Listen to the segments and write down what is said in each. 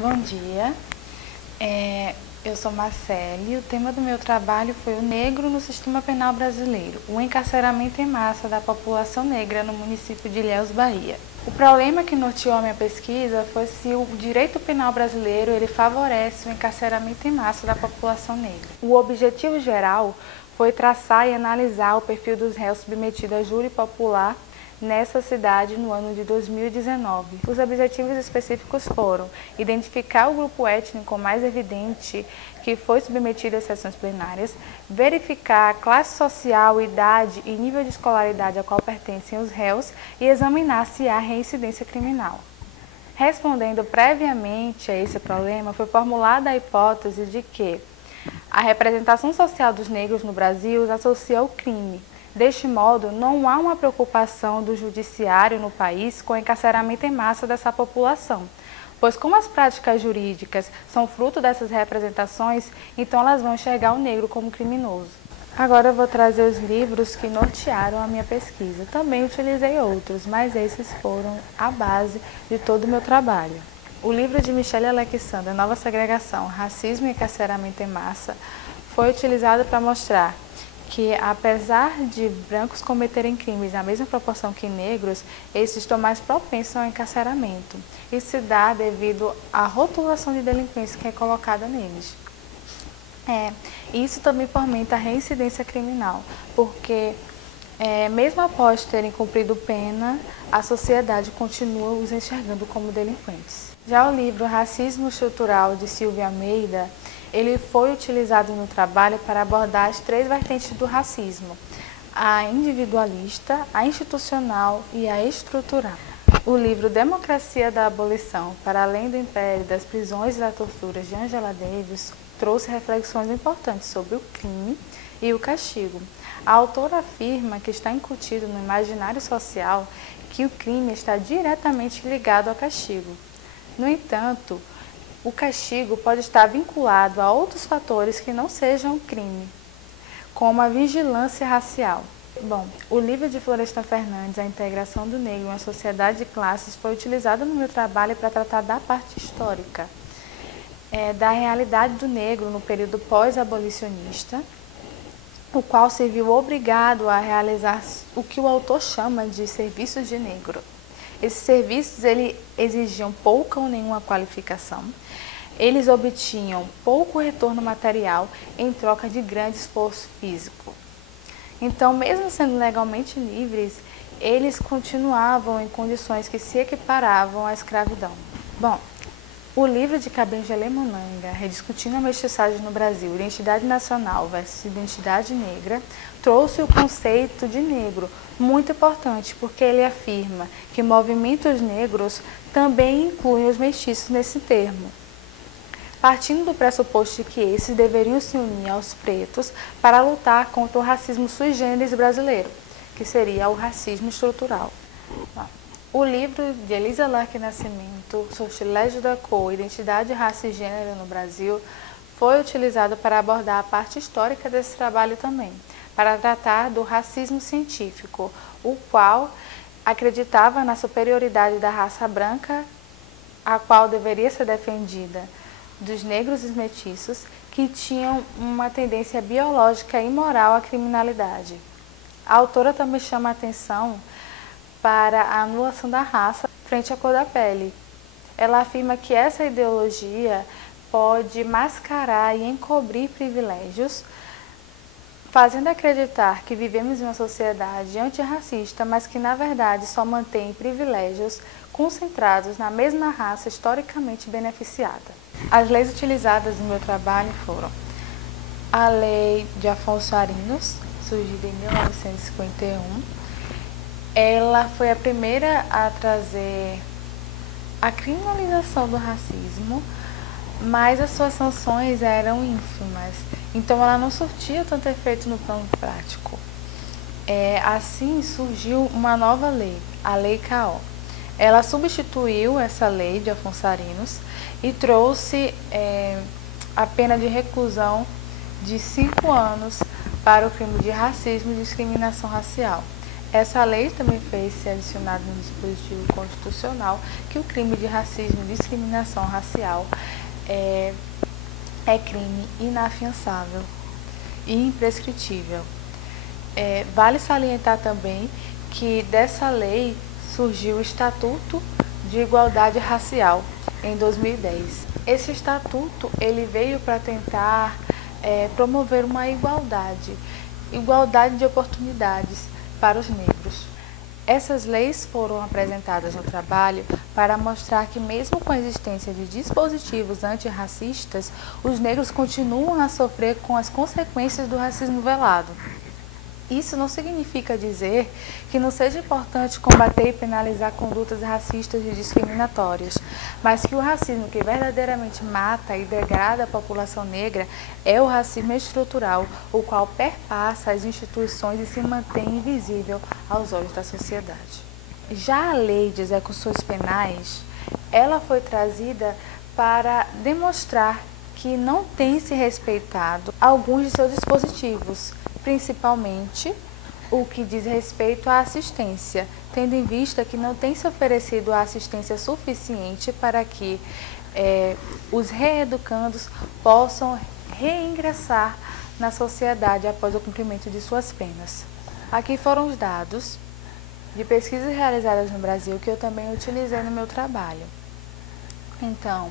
Bom dia, eu sou Marcele e o tema do meu trabalho foi o negro no sistema penal brasileiro, o encarceramento em massa da população negra no município de Ilhéus, Bahia. O problema que norteou a minha pesquisa foi se o direito penal brasileiro ele favorece o encarceramento em massa da população negra. O objetivo geral foi traçar e analisar o perfil dos réus submetidos a júri popular nessa cidade no ano de 2019. Os objetivos específicos foram identificar o grupo étnico mais evidente que foi submetido às sessões plenárias, verificar a classe social, idade e nível de escolaridade a qual pertencem os réus e examinar se há reincidência criminal. Respondendo previamente a esse problema, foi formulada a hipótese de que a representação social dos negros no Brasil os associa ao crime. Deste modo, não há uma preocupação do judiciário no país com o encarceramento em massa dessa população, pois como as práticas jurídicas são fruto dessas representações, então elas vão enxergar o negro como criminoso. Agora eu vou trazer os livros que nortearam a minha pesquisa. Também utilizei outros, mas esses foram a base de todo o meu trabalho. O livro de Michele Alexandre, Nova Segregação, Racismo e Encarceramento em Massa, foi utilizado para mostrar que, apesar de brancos cometerem crimes na mesma proporção que negros, esses estão mais propensos ao encarceramento. Isso se dá devido à rotulação de delinquência que é colocada neles. Isso também fomenta a reincidência criminal, porque mesmo após terem cumprido pena, a sociedade continua os enxergando como delinquentes. Já o livro Racismo Estrutural, de Silvia Almeida, ele foi utilizado no trabalho para abordar as três vertentes do racismo: a individualista, a institucional e a estrutural. O livro Democracia da Abolição, para além do Império, das Prisões e da Tortura, de Angela Davis, trouxe reflexões importantes sobre o crime e o castigo. A autora afirma que está incutido no imaginário social que o crime está diretamente ligado ao castigo. No entanto, o castigo pode estar vinculado a outros fatores que não sejam crime, como a vigilância racial. Bom, o livro de Florestan Fernandes, A Integração do Negro em uma Sociedade de Classes, foi utilizado no meu trabalho para tratar da parte histórica, da realidade do negro no período pós-abolicionista, o qual se viu obrigado a realizar o que o autor chama de serviços de negro. Esses serviços exigiam pouca ou nenhuma qualificação, eles obtinham pouco retorno material em troca de grande esforço físico. Então, mesmo sendo legalmente livres, eles continuavam em condições que se equiparavam à escravidão. Bom, o livro de Cabenja Lemonanga, Rediscutindo a Mestiçagem no Brasil, Identidade Nacional versus Identidade Negra, trouxe o conceito de negro, muito importante, porque ele afirma que movimentos negros também incluem os mestiços nesse termo, partindo do pressuposto de que esses deveriam se unir aos pretos para lutar contra o racismo sui generis brasileiro, que seria o racismo estrutural. O livro de Elisa Lark Nascimento, Sortilégio da Cor, Identidade, Raça e Gênero no Brasil, foi utilizado para abordar a parte histórica desse trabalho também, para tratar do racismo científico, o qual acreditava na superioridade da raça branca, a qual deveria ser defendida dos negros e mestiços, que tinham uma tendência biológica e moral à criminalidade. A autora também chama a atenção para a anulação da raça frente à cor da pele. Ela afirma que essa ideologia pode mascarar e encobrir privilégios, fazendo acreditar que vivemos em uma sociedade antirracista, mas que na verdade só mantém privilégios concentrados na mesma raça historicamente beneficiada. As leis utilizadas no meu trabalho foram a Lei de Afonso Arinos, surgida em 1951, ela foi a primeira a trazer a criminalização do racismo, mas as suas sanções eram ínfimas, então ela não surtia tanto efeito no plano prático. Assim surgiu uma nova lei, a Lei K.O. Ela substituiu essa lei de Afonso Arinos e trouxe a pena de reclusão de 5 anos para o crime de racismo e discriminação racial. Essa lei também fez ser adicionado no dispositivo constitucional que o crime de racismo e discriminação racial é crime inafiançável e imprescritível. Vale salientar também que dessa lei surgiu o Estatuto de Igualdade Racial em 2010. Esse estatuto ele veio para tentar promover uma igualdade de oportunidades para os negros. Essas leis foram apresentadas no trabalho para mostrar que, mesmo com a existência de dispositivos antirracistas, os negros continuam a sofrer com as consequências do racismo velado. Isso não significa dizer que não seja importante combater e penalizar condutas racistas e discriminatórias, mas que o racismo que verdadeiramente mata e degrada a população negra é o racismo estrutural, o qual perpassa as instituições e se mantém invisível aos olhos da sociedade. Já a lei de execuções penais, ela foi trazida para demonstrar que não tem se respeitado alguns de seus dispositivos, principalmente o que diz respeito à assistência, tendo em vista que não tem se oferecido a assistência suficiente para que os reeducandos possam reingressar na sociedade após o cumprimento de suas penas. Aqui foram os dados de pesquisas realizadas no Brasil que eu também utilizei no meu trabalho. Então,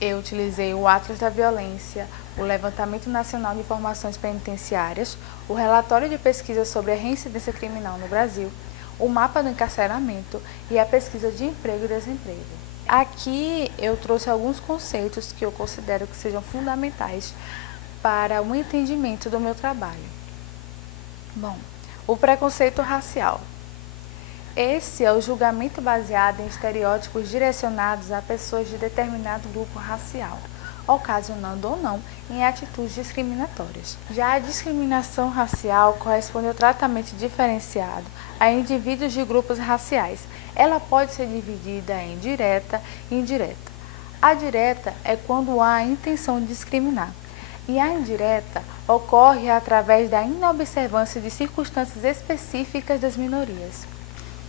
eu utilizei o Atlas da Violência, o Levantamento Nacional de Informações Penitenciárias, o Relatório de Pesquisa sobre a Reincidência Criminal no Brasil, o Mapa do Encarceramento e a Pesquisa de Emprego e Desemprego. Aqui eu trouxe alguns conceitos que eu considero que sejam fundamentais para o entendimento do meu trabalho. Bom, o preconceito racial. Esse é o julgamento baseado em estereótipos direcionados a pessoas de determinado grupo racial, ocasionando ou não em atitudes discriminatórias. Já a discriminação racial corresponde ao tratamento diferenciado a indivíduos de grupos raciais. Ela pode ser dividida em direta e indireta. A direta é quando há a intenção de discriminar, e a indireta ocorre através da inobservância de circunstâncias específicas das minorias.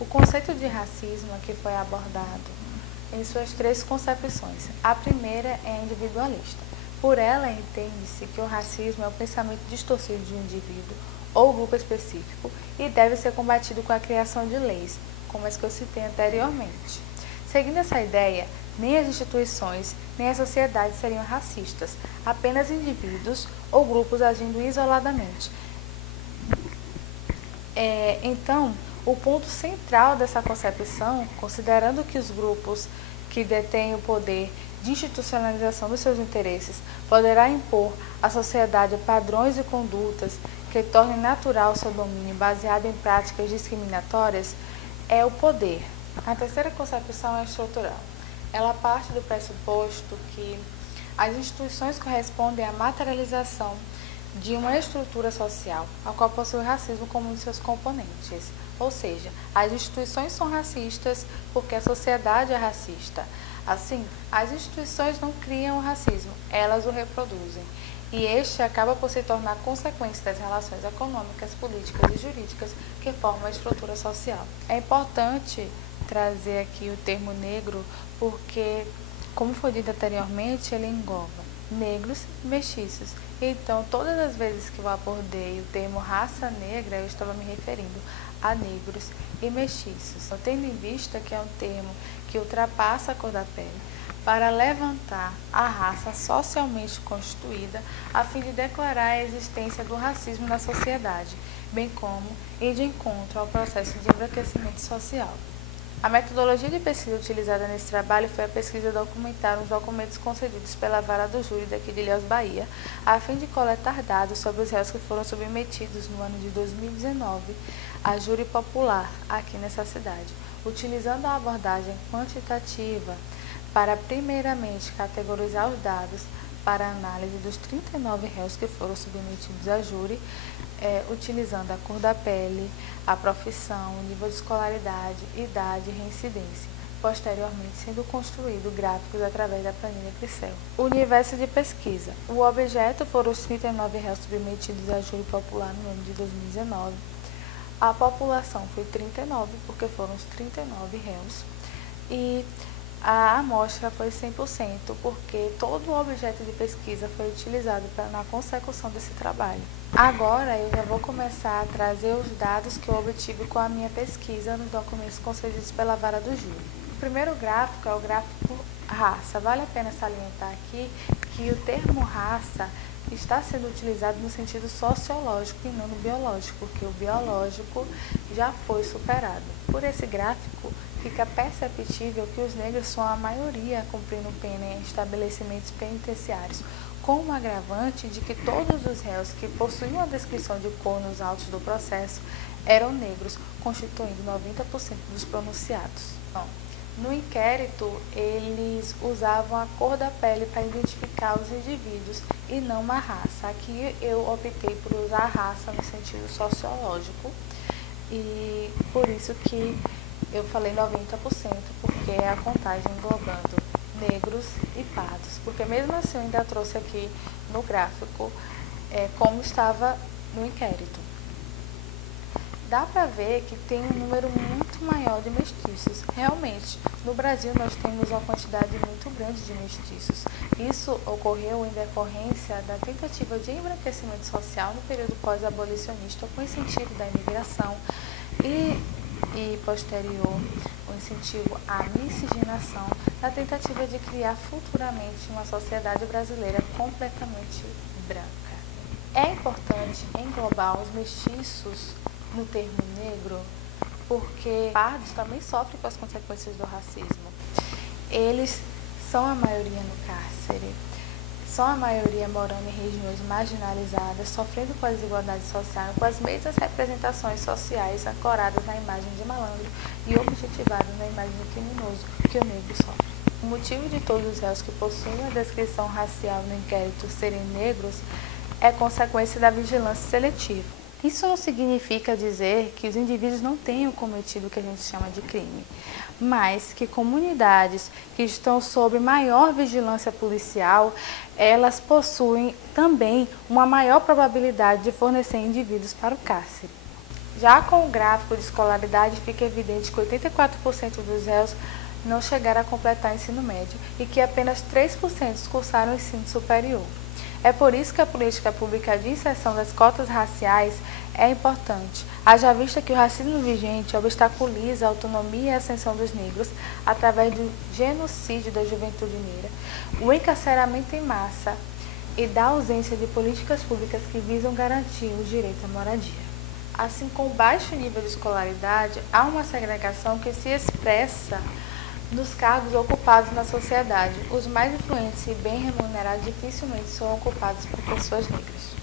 O conceito de racismo aqui foi abordado em suas três concepções. A primeira é individualista. Por ela, entende-se que o racismo é o pensamento distorcido de um indivíduo ou grupo específico e deve ser combatido com a criação de leis, como as que eu citei anteriormente. Seguindo essa ideia, nem as instituições nem a sociedade seriam racistas, apenas indivíduos ou grupos agindo isoladamente. Então, o ponto central dessa concepção, considerando que os grupos que detêm o poder de institucionalização dos seus interesses poderá impor à sociedade padrões e condutas que tornem natural seu domínio baseado em práticas discriminatórias, é o poder. A terceira concepção é estrutural. Ela parte do pressuposto que as instituições correspondem à materialização de uma estrutura social, a qual possui o racismo como um de seus componentes. Ou seja, as instituições são racistas porque a sociedade é racista. Assim, as instituições não criam o racismo, elas o reproduzem. E este acaba por se tornar consequência das relações econômicas, políticas e jurídicas que formam a estrutura social. É importante trazer aqui o termo negro porque, como foi dito anteriormente, ele engloba negros e mestiços. Então, todas as vezes que eu abordei o termo raça negra, eu estava me referindo a negros e mestiços, tendo em vista que é um termo que ultrapassa a cor da pele para levantar a raça socialmente constituída a fim de declarar a existência do racismo na sociedade, bem como ir de encontro ao processo de embranquecimento social. A metodologia de pesquisa utilizada nesse trabalho foi a pesquisa documentar os documentos concedidos pela Vara do Júri daqui de Ilhéus, Bahia, a fim de coletar dados sobre os réus que foram submetidos no ano de 2019 a júri popular aqui nessa cidade, utilizando a abordagem quantitativa para primeiramente categorizar os dados para análise dos 39 réus que foram submetidos a júri, utilizando a cor da pele, a profissão, nível de escolaridade, idade e reincidência, posteriormente sendo construídos gráficos através da planilha Excel. Universo de pesquisa. O objeto foram os 39 réus submetidos a júri popular no ano de 2019. A população foi 39, porque foram os 39 réus, e a amostra foi 100%, porque todo o objeto de pesquisa foi utilizado na consecução desse trabalho. Agora eu já vou começar a trazer os dados que eu obtive com a minha pesquisa nos documentos concedidos pela Vara do Júri. O primeiro gráfico é o gráfico raça. Vale a pena salientar aqui que o termo raça está sendo utilizado no sentido sociológico e não no biológico, porque o biológico já foi superado. Por esse gráfico, fica perceptível que os negros são a maioria cumprindo pena em estabelecimentos penitenciários, com um agravante de que todos os réus que possuíam a descrição de cor nos autos do processo eram negros, constituindo 90% dos pronunciados. No inquérito, eles usavam a cor da pele para identificar os indivíduos e não uma raça. Aqui eu optei por usar a raça no sentido sociológico e por isso que eu falei 90%, porque é a contagem englobando negros e pardos. Porque mesmo assim eu ainda trouxe aqui no gráfico como estava no inquérito. Dá para ver que tem um número muito maior de mestiços. Realmente, no Brasil nós temos uma quantidade muito grande de mestiços. Isso ocorreu em decorrência da tentativa de embranquecimento social no período pós-abolicionista com incentivo da imigração e posterior o incentivo à miscigenação, na tentativa de criar futuramente uma sociedade brasileira completamente branca. É importante englobar os mestiços no termo negro, porque pardos também sofrem com as consequências do racismo. Eles são a maioria no cárcere, são a maioria morando em regiões marginalizadas, sofrendo com a desigualdade social, com as mesmas representações sociais ancoradas na imagem de malandro e objetivadas na imagem de criminoso que o negro sofre. O motivo de todos os réus que possuem a descrição racial no inquérito serem negros é consequência da vigilância seletiva. Isso não significa dizer que os indivíduos não tenham cometido o que a gente chama de crime, mas que comunidades que estão sob maior vigilância policial, elas possuem também uma maior probabilidade de fornecer indivíduos para o cárcere. Já com o gráfico de escolaridade, fica evidente que 84% dos réus não chegaram a completar o ensino médio e que apenas 3% cursaram o ensino superior. É por isso que a política pública de inserção das cotas raciais é importante, haja vista que o racismo vigente obstaculiza a autonomia e a ascensão dos negros através do genocídio da juventude negra, o encarceramento em massa e da ausência de políticas públicas que visam garantir o direito à moradia. Assim, com baixo nível de escolaridade, há uma segregação que se expressa nos cargos ocupados na sociedade. Os mais influentes e bem remunerados dificilmente são ocupados por pessoas negras.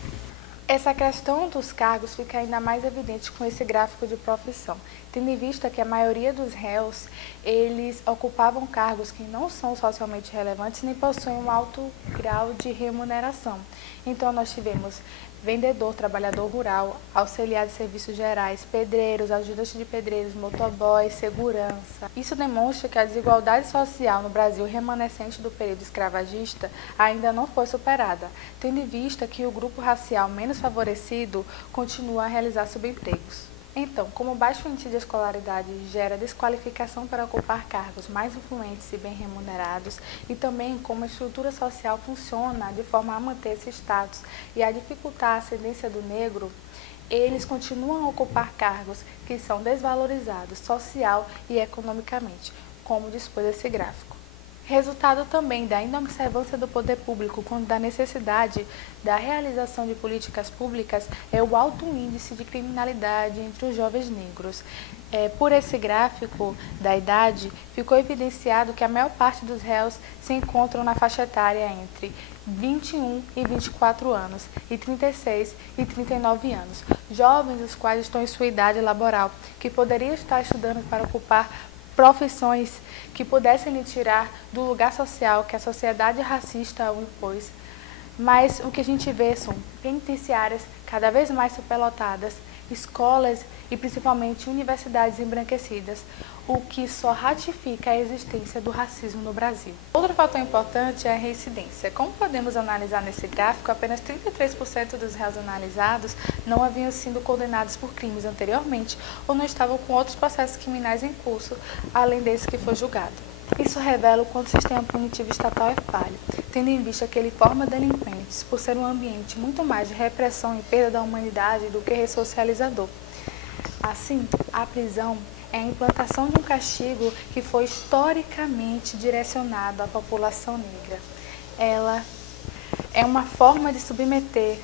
Essa questão dos cargos fica ainda mais evidente com esse gráfico de profissão, tendo em vista que a maioria dos réus, eles ocupavam cargos que não são socialmente relevantes nem possuem um alto grau de remuneração. Então nós tivemos vendedor, trabalhador rural, auxiliar de serviços gerais, pedreiros, ajudantes de pedreiros, motoboys, segurança. Isso demonstra que a desigualdade social no Brasil remanescente do período escravagista ainda não foi superada, tendo em vista que o grupo racial menos favorecido continua a realizar subempregos. Então, como o baixo índice de escolaridade gera desqualificação para ocupar cargos mais influentes e bem remunerados, e também como a estrutura social funciona de forma a manter esse status e a dificultar a ascendência do negro, eles continuam a ocupar cargos que são desvalorizados social e economicamente, como dispôs esse gráfico. Resultado também da inobservância do poder público quanto da necessidade da realização de políticas públicas é o alto índice de criminalidade entre os jovens negros. Por esse gráfico da idade, ficou evidenciado que a maior parte dos réus se encontram na faixa etária entre 21 e 24 anos e 36 e 39 anos. Jovens os quais estão em sua idade laboral, que poderiam estar estudando para ocupar profissões que pudessem lhe tirar do lugar social que a sociedade racista o impôs. Mas o que a gente vê são penitenciárias cada vez mais superlotadas, escolas e principalmente universidades embranquecidas, o que só ratifica a existência do racismo no Brasil. Outro fator importante é a reincidência. Como podemos analisar nesse gráfico, apenas 33% dos réus analisados não haviam sido condenados por crimes anteriormente ou não estavam com outros processos criminais em curso, além desse que foi julgado. Isso revela o quanto o sistema punitivo estatal é falho, tendo em vista que ele forma delinquentes por ser um ambiente muito mais de repressão e perda da humanidade do que ressocializador. Assim, a prisão é a implantação de um castigo que foi historicamente direcionado à população negra. Ela é uma forma de submeter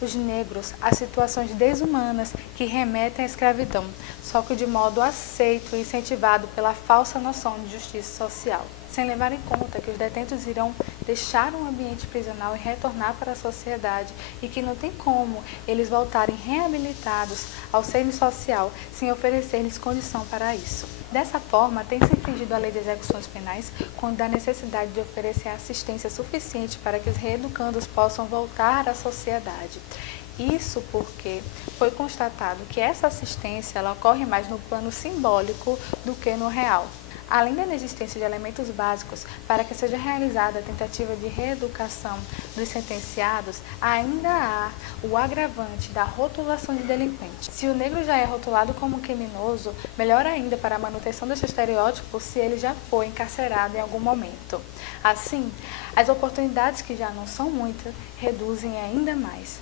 os negros a situações desumanas que remetem à escravidão, só que de modo aceito e incentivado pela falsa noção de justiça social, sem levar em conta que os detentos irão deixar um ambiente prisional e retornar para a sociedade e que não tem como eles voltarem reabilitados ao seio social sem oferecer-lhes condição para isso. Dessa forma, tem-se infringido a lei de execuções penais quando há necessidade de oferecer assistência suficiente para que os reeducandos possam voltar à sociedade. Isso porque foi constatado que essa assistência ela ocorre mais no plano simbólico do que no real. Além da inexistência de elementos básicos para que seja realizada a tentativa de reeducação dos sentenciados, ainda há o agravante da rotulação de delinquente. Se o negro já é rotulado como criminoso, melhor ainda para a manutenção desse estereótipo se ele já foi encarcerado em algum momento. Assim, as oportunidades que já não são muitas reduzem ainda mais.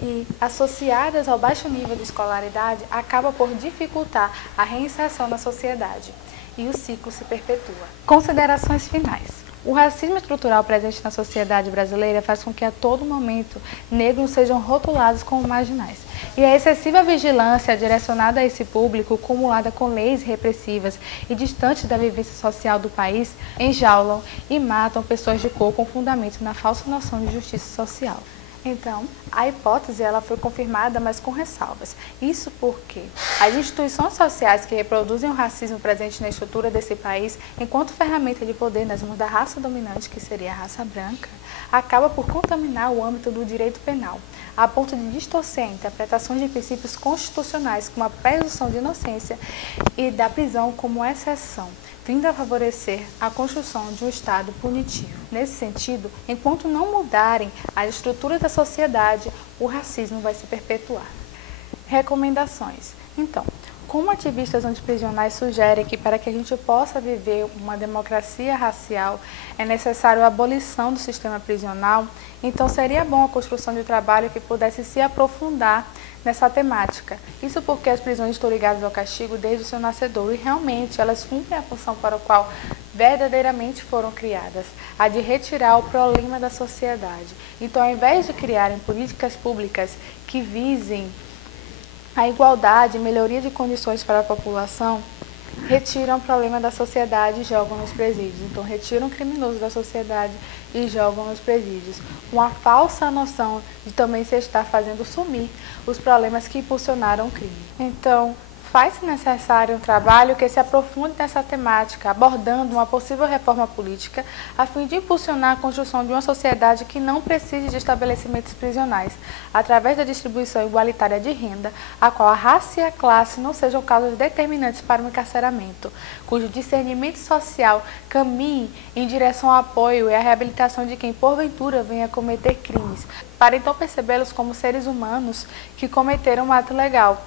E, associadas ao baixo nível de escolaridade, acaba por dificultar a reinserção na sociedade. E o ciclo se perpetua. Considerações finais. O racismo estrutural presente na sociedade brasileira faz com que a todo momento negros sejam rotulados como marginais. E a excessiva vigilância direcionada a esse público, cumulada com leis repressivas e distantes da vivência social do país, enjaulam e matam pessoas de cor com fundamento na falsa noção de justiça social. Então, a hipótese ela foi confirmada, mas com ressalvas. Isso porque as instituições sociais que reproduzem o racismo presente na estrutura desse país, enquanto ferramenta de poder nas mãos da raça dominante, que seria a raça branca, acaba por contaminar o âmbito do direito penal, a ponto de distorcer a interpretação de princípios constitucionais como a presunção de inocência e da prisão como exceção, vindo a favorecer a construção de um Estado punitivo. Nesse sentido, enquanto não mudarem as estruturas da sociedade, o racismo vai se perpetuar. Recomendações. Então, como ativistas antiprisionais sugerem que para que a gente possa viver uma democracia racial é necessário a abolição do sistema prisional, então seria bom a construção de um trabalho que pudesse se aprofundar nessa temática. Isso porque as prisões estão ligadas ao castigo desde o seu nascedor e realmente elas cumprem a função para a qual verdadeiramente foram criadas, a de retirar o problema da sociedade. Então, ao invés de criarem políticas públicas que visem a igualdade e melhoria de condições para a população, retiram o problema da sociedade e jogam nos presídios. Então, retiram o criminoso da sociedade e jogam nos presídios. Uma falsa noção de também se estar fazendo sumir os problemas que impulsionaram o crime. Então, faz-se necessário um trabalho que se aprofunde nessa temática, abordando uma possível reforma política, a fim de impulsionar a construção de uma sociedade que não precise de estabelecimentos prisionais, através da distribuição igualitária de renda, a qual a raça e a classe não sejam causas determinantes para o encarceramento, cujo discernimento social caminhe em direção ao apoio e à reabilitação de quem porventura venha a cometer crimes, para então percebê-los como seres humanos que cometeram um ato legal,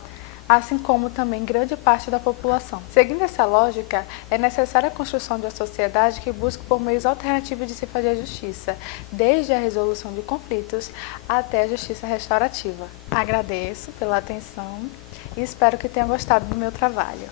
assim como também grande parte da população. Seguindo essa lógica, é necessária a construção de uma sociedade que busque por meios alternativos de se fazer justiça, desde a resolução de conflitos até a justiça restaurativa. Agradeço pela atenção e espero que tenham gostado do meu trabalho.